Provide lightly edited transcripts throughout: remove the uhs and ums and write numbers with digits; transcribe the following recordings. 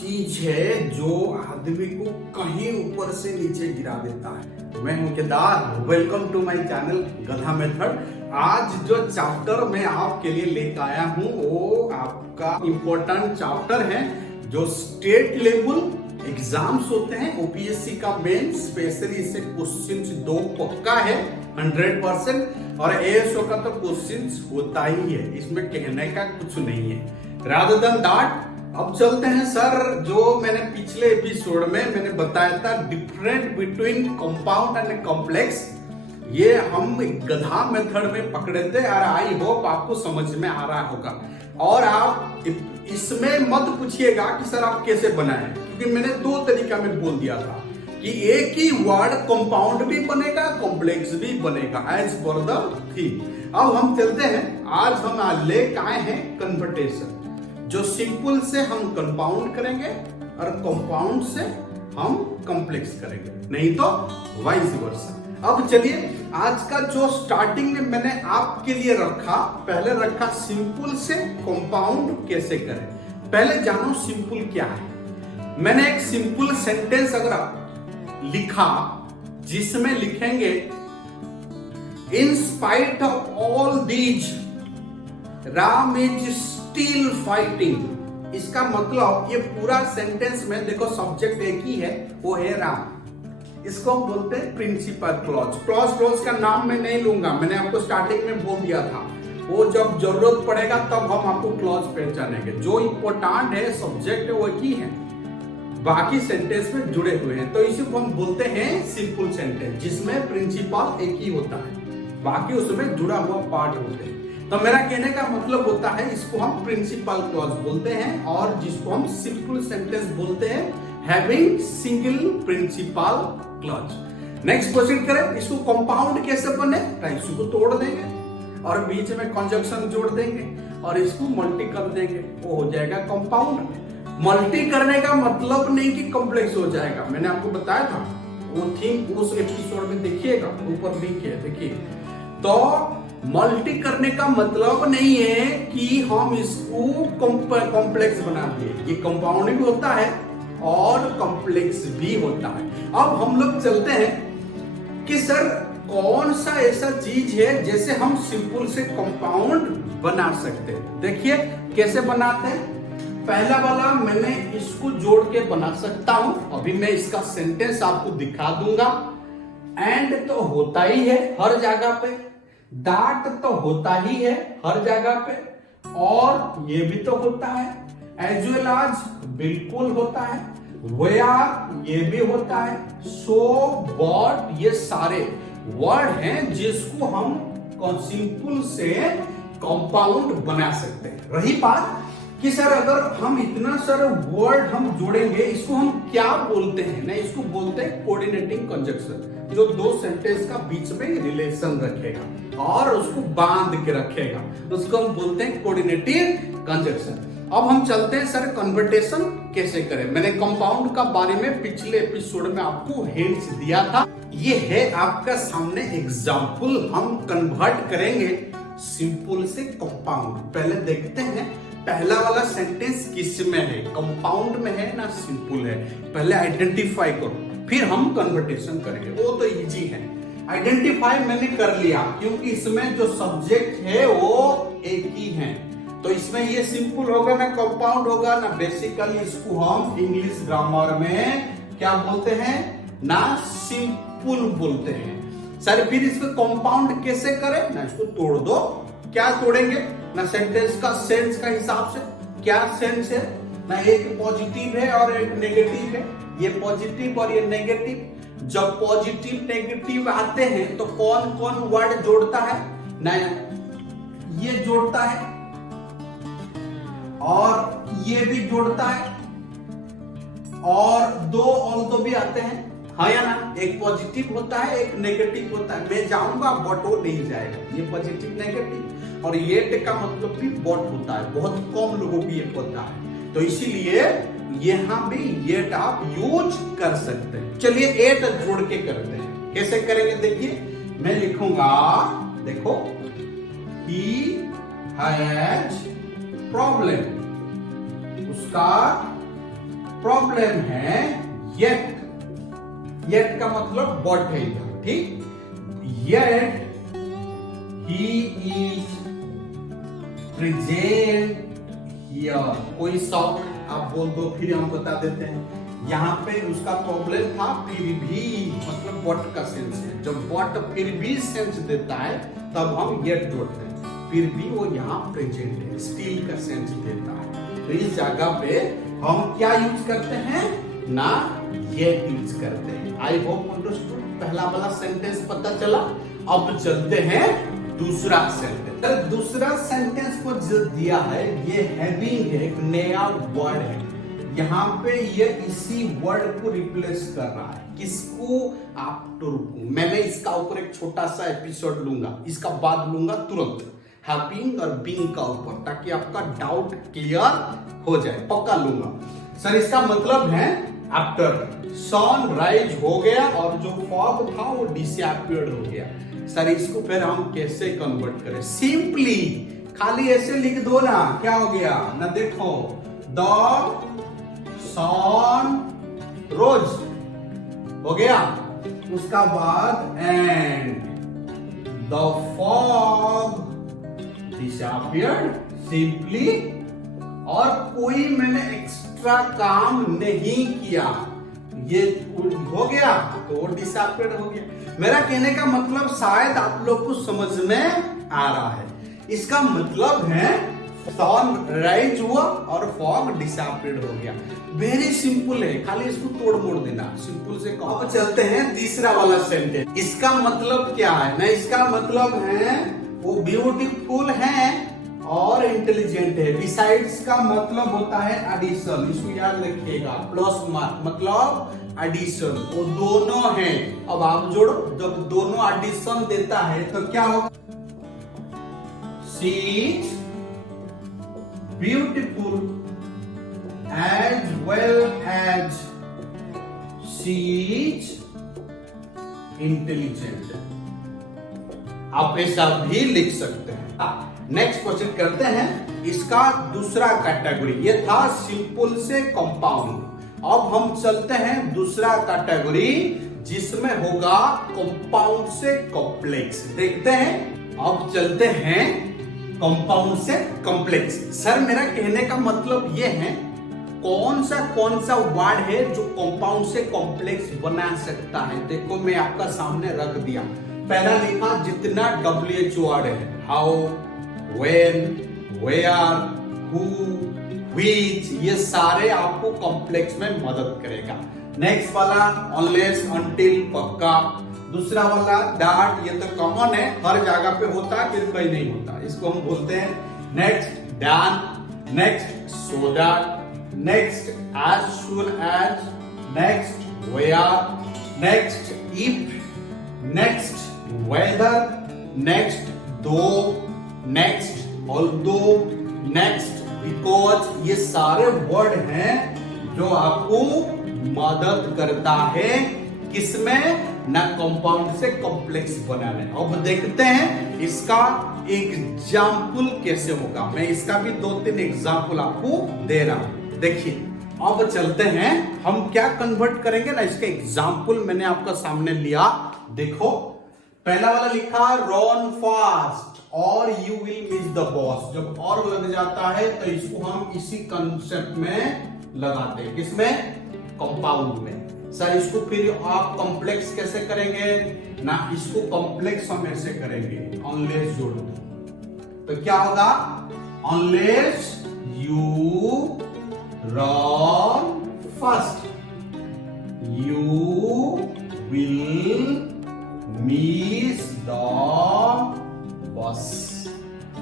चीज है जो आदमी को कहीं ऊपर से नीचे गिरा देता है। मैं हूं Kedar, welcome to my channel गधा मेथड। आज जो चैप्टर मैं आपके लिए लेकर आया हूं वो आपका इम्पोर्टेंट चैप्टर है जो स्टेट लेवल एग्जाम्स होते हैं, ओपीएससी का मेन स्पेशली इससे क्वेश्चंस दो पक्का है 100%, और एएसओ का तो क्वेश्चंस होता ही है, इसमें कहने का कुछ नहीं है। रादर देन दैट अब चलते हैं सर, जो मैंने पिछले एपिसोड में मैंने बताया था different between compound and complex, ये हम गधा मेथड में पकड़े थे और आई होप आपको समझ में आ रहा होगा। और आप इसमें मत पूछिएगा कि सर आप कैसे बनाए, क्योंकि मैंने दो तरीका में बोल दिया था कि एक ही वर्ड कंपाउंड भी बनेगा कॉम्प्लेक्स भी बनेगा एज पर द थीम। अब हम चलते हैं, आज हम लेके आए हैं कन्वर्टेशन, जो सिंपल से हम कंपाउंड करेंगे और कंपाउंड से हम कॉम्प्लेक्स करेंगे, नहीं तो वाइस वर्सा। अब चलिए, आज का जो स्टार्टिंग में मैंने आपके लिए रखा, पहले रखा सिंपल से कंपाउंड कैसे करें। पहले जानो सिंपल क्या है। मैंने एक सिंपल सेंटेंस अगर लिखा जिसमें लिखेंगे in spite of all these Ram is still fighting. इसका मतलब ये पूरा सेंटेंस में देखो सब्जेक्ट एक ही है, वो है राम। इसको हम बोलते हैं प्रिंसिपल क्लॉज। क्लॉज का नाम मैं नहीं लूंगा, मैंने आपको स्टार्टिंग में बोल दिया था, वो जब जरूरत पड़ेगा तब हम आपको क्लॉज पहचानेंगे। जो इम्पोर्टेंट है सब्जेक्ट है वो एक ही है, बाकी सेंटेंस में जुड़े हुए हैं, तो इसी को हम बोलते हैं सिंपल सेंटेंस, जिसमें प्रिंसिपल एक ही होता है, बाकी उसमें जुड़ा हुआ पार्ट होते हैं। तो मेरा कहने का मतलब होता है इसको हम प्रिंसिपल क्लॉज बोलते हैं, और जिसको हम सिंपल सेंटेंस बोलते हैं having single principal clause. Next proceed करें, इसको कंपाउंड कैसे बने, इसको तोड़ देंगे और बीच में कंजक्शन जोड़ देंगे और इसको मल्टी कर देंगे, वो हो जाएगा कंपाउंड। मल्टी करने का मतलब नहीं कि कॉम्प्लेक्स हो जाएगा, मैंने आपको बताया था, वो थीम उस एपिसोड में देखिएगा, ऊपर लिंक है देखिए। तो मल्टी करने का मतलब नहीं है कि हम इसको कॉम्प्लेक्स बना दिए, ये कंपाउंड भी होता है और कॉम्प्लेक्स भी होता है। अब हम लोग चलते हैं कि सर कौन सा ऐसा चीज है जैसे हम सिंपल से कंपाउंड बना सकते हैं। देखिए कैसे बनाते हैं। पहला वाला मैंने इसको जोड़ के बना सकता हूं, अभी मैं इसका सेंटेंस आपको दिखा दूंगा। एंड तो होता ही है हर जगह पे, दैट तो होता ही है हर जगह पे, और ये भी तो होता है, एज वेल एज बिल्कुल होता है, वेयर ये भी होता है, सो व्हाट ये सारे वर्ड हैं जिसको हम सिंपल से कंपाउंड बना सकते हैं। रही बात कि सर अगर हम इतना सारे वर्ड हम जोड़ेंगे, इसको हम क्या बोलते हैं ना, इसको बोलते हैं कोऑर्डिनेटिंग कंजक्शन, जो दो सेंटेंस का बीच में रिलेशन रखेगा और उसको बांध के रखेगा, उसको हम बोलते हैं कोऑर्डिनेटिव कंजक्शन। अब हम चलते हैं सर कन्वर्टेशन कैसे करें। मैंने कंपाउंड का बारे में पिछले एपिसोड में आपको हिंट्स दिया था, ये है आपका सामने एग्जांपल, हम कन्वर्ट करेंगे सिंपल से कंपाउंड। पहले देखते हैं पहला वाला सेंटेंस किस में है, कंपाउंड में है ना सिंपल है, पहले आइडेंटिफाई करो, फिर हम कन्वर्टेशन करेंगे, वो तो इजी है। आइडेंटिफाई मैंने कर लिया क्योंकि इसमें जो सब्जेक्ट है वो एक ही है, तो इसमें ये सिंपल होगा ना कंपाउंड होगा ना। बेसिकली इसको हम इंग्लिश ग्रामर में क्या बोलते हैं ना, सिंपल बोलते हैं। सर फिर इसको कंपाउंड कैसे करें ना, इसको तोड़ दो, क्या तोड़ेंगे ना, सेंटेंस का सेंस का हिसाब से, क्या सेंस है ना, एक पॉजिटिव है और एक नेगेटिव है, ये पॉजिटिव और ये नेगेटिव। जब पॉजिटिव नेगेटिव आते हैं तो कौन कौन वर्ड जोड़ता है ना, ये जोड़ता है और ये भी जोड़ता है, और दो ऑल्दो भी आते हैं, हाँ या ना, एक पॉजिटिव होता है एक नेगेटिव होता है। मैं जाऊंगा बट वो नहीं जाएगा, ये पॉजिटिव नेगेटिव, और येट का मतलब भी बट होता है, बहुत कम लोगों को ये पता है, तो इसीलिए यहां भी येट आप यूज कर सकते हैं। चलिए एट जोड़ के करते हैं, कैसे करेंगे देखिए, मैं लिखूंगा, देखो ही हैज प्रॉब्लम, उसका प्रॉब्लम है येट। येट का मतलब बट है इधर, ठीक। Yet he is present here. कोई शॉक आप बोल दो, फिर हम बता देते हैं। यहाँ पे उसका प्रॉब्लम था फिर भी, मतलब बट का सेंस है। जब बट फिर भी सेंस देता है तब हम येट जोड़ते हैं। फिर भी वो यहाँ प्रेजेंट है, स्टिल का सेंस देता है। तो इस जगह पे हम क्या यूज करते हैं ना, येट यूज करते हैं। I hope understood. पहला वाला सेंटेंस पता चला। अब चलते हैं दूसरा सेंटेंस। दूसरा सेंटेंस को जो दिया है ये हैविंग है, एक नया वर्ड है। यहाँ पे ये इसी वर्ड को रिप्लेस कर रहा है। किसको? आफ्टर को। मैंने इसका ऊपर एक छोटा सा एपिसोड लूंगा, इसका बाद लूंगा तुरंत हैविंग और बीइंग का ऊपर, ताकि आपका डाउट क्लियर हो जाए। पक्का लूंगा सर। इसका मतलब है आफ्टर सनराइज हो गया और जो फॉग था वो डिसअपियर्ड हो गया। सर इसको फिर हम कैसे कन्वर्ट करें? सिंपली खाली ऐसे लिख दो ना, क्या हो गया ना, देखो द सन रोज हो गया, उसका बाद and the fog disappeared, simply. और कोई मैंने एक्स्ट्रा काम नहीं किया, ये हो गया तो वो डिसअपियर्ड हो गया। मेरा कहने का मतलब शायद आप लोग को समझ में आ रहा है। इसका मतलब है सनराइज हुआ और फॉग डिसअपियर्ड हो गया। वेरी सिंपल है, खाली इसको तोड़ मोड़ देना, सिंपल से कहो। अब चलते हैं तीसरा वाला सेंटेंस। इसका मतलब क्या है ना, इसका मतलब है वो ब्यूटीफुल है और इंटेलिजेंट है। बिसाइड्स का मतलब होता है एडिशन, इसको याद रखिएगा। प्लस मार्क मतलब एडिशन, वो दोनों हैं। अब आप जोड़ो, जब दोनों एडिशन देता है तो क्या होगा? She is beautiful as well as she is intelligent. आप ऐसा भी लिख सकते हैं। नेक्स्ट क्वेश्चन करते हैं। इसका दूसरा कैटेगरी, ये था सिंपल से कंपाउंड। अब हम चलते हैं दूसरा कैटेगरी जिसमें होगा कंपाउंड से कॉम्प्लेक्स। देखते हैं। अब चलते हैं कंपाउंड से कॉम्प्लेक्स। सर मेरा कहने का मतलब ये है, कौन सा वर्ड है जो कंपाउंड से कॉम्प्लेक्स बना सकता है? देखो मैं आपका सामने रख दिया। पहला लिखा जितना WH वर्ड है, how, when, where, who, which, ये सारे आपको कॉम्प्लेक्स में मदद करेगा। नेक्स्ट वाला अनलेस, अनटिल, पक्का। दूसरा वाला दैट, ये तो कॉमन है, हर जगह पे होता है, फिर कहीं नहीं होता, इसको हम बोलते हैं। Next than, next so that, next as soon as, next where, next if, next whether, next though, next although, next because. ये सारे वर्ड हैं जो आपको मदद करता है किसमें ना, कंपाउंड से कॉम्प्लेक्स बनाने। अब देखते हैं इसका एग्जाम्पल कैसे होगा। मैं इसका भी 2-3 एग्जाम्पल आपको दे रहा हूं, देखिए। अब चलते हैं, हम क्या कन्वर्ट करेंगे ना, इसका एग्जाम्पल मैंने आपका सामने लिया। देखो पहला वाला लिखा रन फास्ट और you will miss the boss. जब और लग जाता है तो इसको हम इसी कंसेप्ट में लगाते हैं, किसमें? कंपाउंड में। सर इसको फिर आप कॉम्प्लेक्स कैसे करेंगे ना, इसको कॉम्प्लेक्स हम ऐसे करेंगे, अनलेस जोड़ दो तो क्या होगा? Unless you run fast you will miss the bus.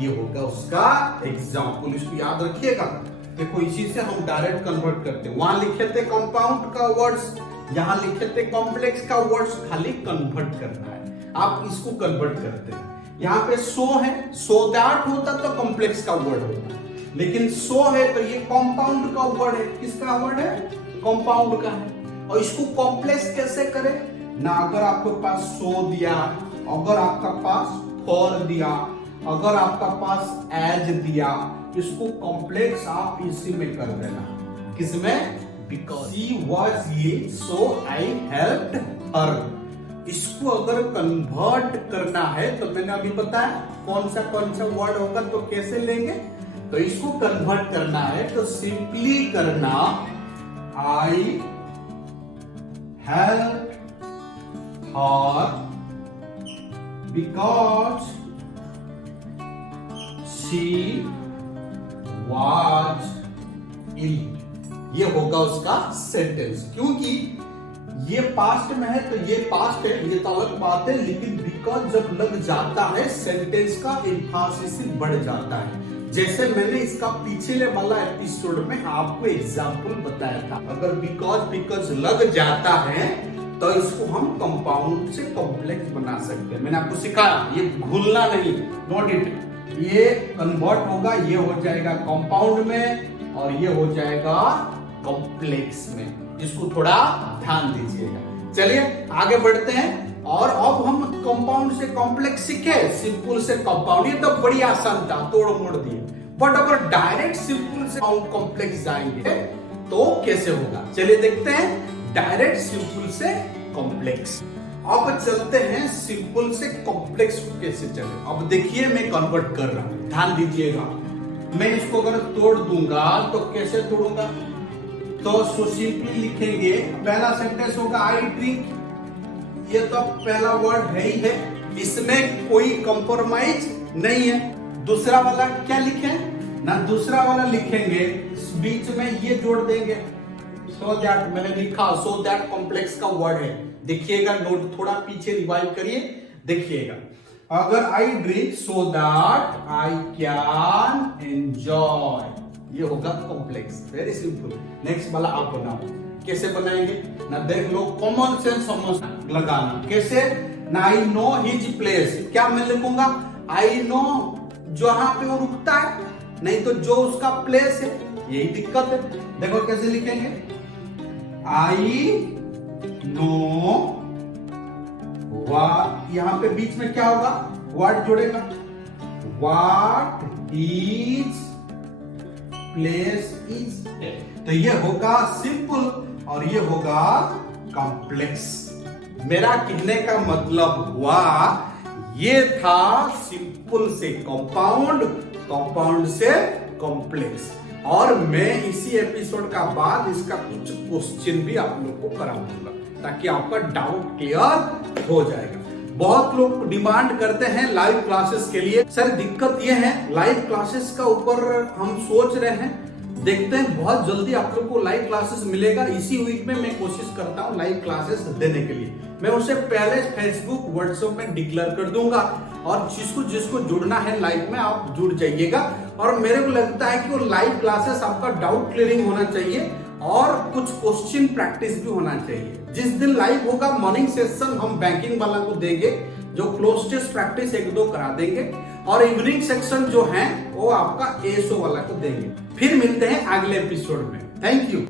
ये होगा उसका एग्जाम्पल, इसको याद रखिएगा। देखो इसी से हम डायरेक्ट कन्वर्ट करते हैं। वहां लिखे थे कंपाउंड का वर्ड्स, यहां लिखे थे कॉम्प्लेक्स का वर्ड्स, खाली कन्वर्ट करना है। आप इसको कन्वर्ट करते हैं। यहाँ पे सो है, सो दैट होता तो कॉम्प्लेक्स का वर्ड होता, लेकिन सो है तो ये कंपाउंड का वर्ड है। किसका वर्ड है? कंपाउंड का है। और इसको कॉम्प्लेक्स कैसे करें ना, अगर आपके पास सो दिया, अगर आपका पास फॉर दिया, अगर आपका पास एज दिया, इसको कॉम्प्लेक्स आप इसी में कर देना। किसमें? because she was ill, so I helped her. इसको अगर कन्वर्ट करना है तो मैंने अभी बताया कौन सा वर्ड होगा तो कैसे लेंगे। तो इसको कन्वर्ट करना है तो सिंपली करना I help her because she was ill. ये होगा उसका सेंटेंस, क्योंकि ये पास्ट में है तो ये पास्ट है, ये तो अलग बात है, लेकिन बिकॉज जब लग जाता है सेंटेंस का एम्फासिस बढ़ जाता है। जैसे मैंने इसका पिछले वाला एपिसोड में आपको एग्जांपल बताया था, अगर बिकॉज लग जाता है तो इसको हम कंपाउंड से कॉम्प्लेक्स बना सकते हैं। मैंने आपको सिखाया, ये भूलना नहीं, नोट इट। ये कन्वर्ट होगा, ये हो जाएगा कंपाउंड में और ये हो जाएगा कॉम्प्लेक्स में। इसको थोड़ा ध्यान दीजिएगा। चलिए आगे बढ़ते हैं और अब हम कंपाउंड से कॉम्प्लेक्स सीखे, सिंपल से कंपाउंड। ये तो बड़ी आसान था, तोड़ मोड़ दिए। बट अगर डायरेक्ट सिंपल से हम कॉम्प्लेक्स जाएंगे तो कैसे होगा, चलिए देखते हैं। डायरेक्ट सिंपल से कॉम्प्लेक्स। अब चलते हैं सिंपल से कॉम्प्लेक्स को कैसे चले। अब देखिए मैं कन्वर्ट कर रहा हूं, ध्यान दीजिएगा। मैं इसको अगर तोड़ दूंगा तो कैसे तोड़ूंगा, तो सिंपली लिखेंगे, पहला सेंटेंस होगा आई ड्रिंक। ये तो पहला वर्ड है ही है, इसमें कोई कंप्रोमाइज नहीं है। दूसरा वाला क्या लिखें ना, दूसरा वाला लिखेंगे बीच में ये जोड़ देंगे, सो दैट। मैंने लिखा सो दैट कॉम्प्लेक्स का वर्ड है, देखिएगा। नोट थोड़ा पीछे रिवाइज करिए, देखिएगा। अगर I drink so that I can enjoy, ये होगा कॉम्प्लेक्स। Very simple. नेक्स्ट वाला आप बनाओ, कैसे बनाएंगे ना, देख लो। कॉमन सेंस समझ लगाना कैसे ना। आई नो हिज प्लेस, क्या मैं लिखूंगा, आई नो जहां पे वो रुकता है, नहीं तो जो उसका प्लेस है, यही दिक्कत है। देखो कैसे लिखेंगे, आई नो यहां पे बीच में क्या होगा, वर्ड जोड़ेगा, व्हाट इज प्लेस इज। तो ये होगा सिंपल और ये होगा कॉम्प्लेक्स। मेरा कहने का मतलब हुआ ये था सिंपल से कंपाउंड, कंपाउंड से कॉम्प्लेक्स। और मैं इसी एपिसोड का बाद इसका कुछ क्वेश्चन भी आप लोग को कराऊंगा ताकि आपका डाउट क्लियर हो जाएगा। बहुत लोग डिमांड करते हैं लाइव क्लासेस के लिए। सर दिक्कत ये है, लाइव क्लासेस का ऊपर हम सोच रहे हैं, देखते हैं बहुत जल्दी आप लोग को लाइव क्लासेस मिलेगा। इसी वीक में मैं कोशिश करता हूँ लाइव क्लासेस देने के लिए। मैं उससे पहले फेसबुक व्हाट्सएप में डिक्लेयर कर दूंगा और जिसको जुड़ना है लाइव में आप जुड़ जाइएगा। और मेरे को लगता है कि वो लाइव क्लासेस आपका डाउट क्लियरिंग होना चाहिए और कुछ क्वेश्चन प्रैक्टिस भी होना चाहिए। जिस दिन लाइव होगा मॉर्निंग सेशन हम बैंकिंग वाला को देंगे, जो क्लोज टेस्ट प्रैक्टिस 1-2 करा देंगे, और इवनिंग सेक्शन जो है वो आपका एसओ वाला को देंगे। फिर मिलते हैं अगले एपिसोड में। Thank you.